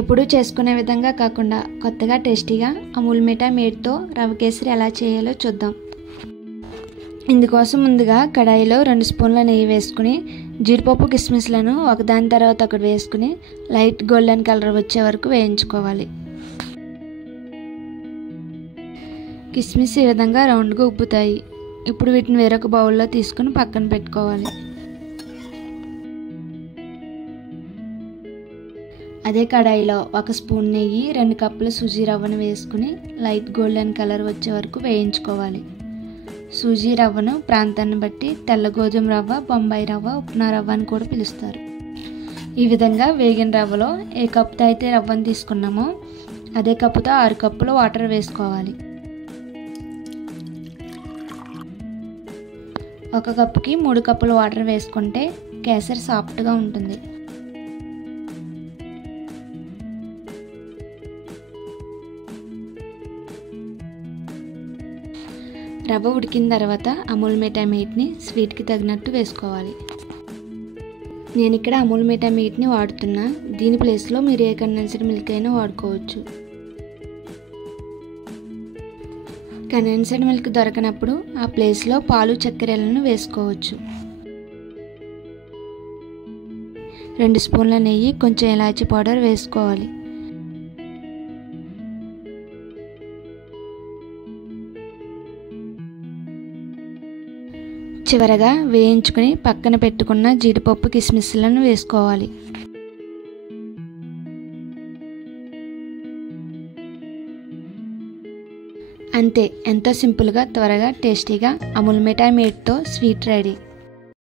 ఎప్పుడూ చేసుకునే విధంగా కాకుండా కొత్తగా టేస్టీగా అమూల్ మీఠా మేడ్తో రవ్వ కేసరి ఎలా చేయాలో చూద్దాం. ఇందుకోసం ముందుగా కడాయిలో 2 స్పూన్ల నెయ్యి వేసుకుని జీడిపప్పు కిస్మిస్లను ఒకదాని తర్వాత ఒకటి వేసుకుని లైట్ గోల్డెన్ కలర్ వచ్చే వరకు వేయించుకోవాలి. కిస్మిస్ ఈ విధంగా రౌండ్గా ఉబ్బుతాయి. ఇప్పుడు వీటిని వేరొక బౌల్లో తీసుకుని పక్కన పెట్టుకోవాలి. అదే కడాయిలో 1 స్పూన్ నెయ్యి, 2 కప్పుల సూజీ రవ్వను వేసుకుని లైట్ గోల్డెన్ కలర్ వచ్చే వరకు వేయించుకోవాలి. సూజీ రవ్వను ప్రాంతాన్ని బట్టి తెల్ల గోధుమ రవ్వ, బొంబాయి రవ్వ, ఉప్మా రవ్వ అని కూడా పిలుస్తారు. ఈ విధంగా వేగిన రవ్వలో ఏ కప్పుతో అయితే రవ్వను తీసుకున్నామో అదే కప్పుతో 6 కప్పులు వాటర్ వేసుకోవాలి. 1 కప్పుకి 3 కప్పులు వాటర్ వేసుకుంటే కేసరి సాఫ్ట్గా ఉంటుంది. రవ్వ ఉడికిన తర్వాత అమూల్ మీఠా మీట్ని స్వీట్కి తగినట్టు వేసుకోవాలి. నేను ఇక్కడ అమూల్ మీఠా మీట్ని వాడుతున్నా. దీని ప్లేస్లో మీరు ఏ కండెన్స్డ్ మిల్క్ అయినా వాడుకోవచ్చు. కండెన్స్డ్ మిల్క్ దొరకనప్పుడు ఆ ప్లేస్లో పాలు, చక్కెరలను వేసుకోవచ్చు. 2 స్పూన్ల నెయ్యి, కొంచెం ఇలాచీ పౌడర్ వేసుకోవాలి. చివరగా వేయించుకుని పక్కన పెట్టుకున్న జీడిపప్పు కిస్మిస్లను వేసుకోవాలి. అంతే, ఎంతో సింపుల్గా, త్వరగా, టేస్టీగా అమూల్ మీఠా మేడ్తో స్వీట్ రెడీ.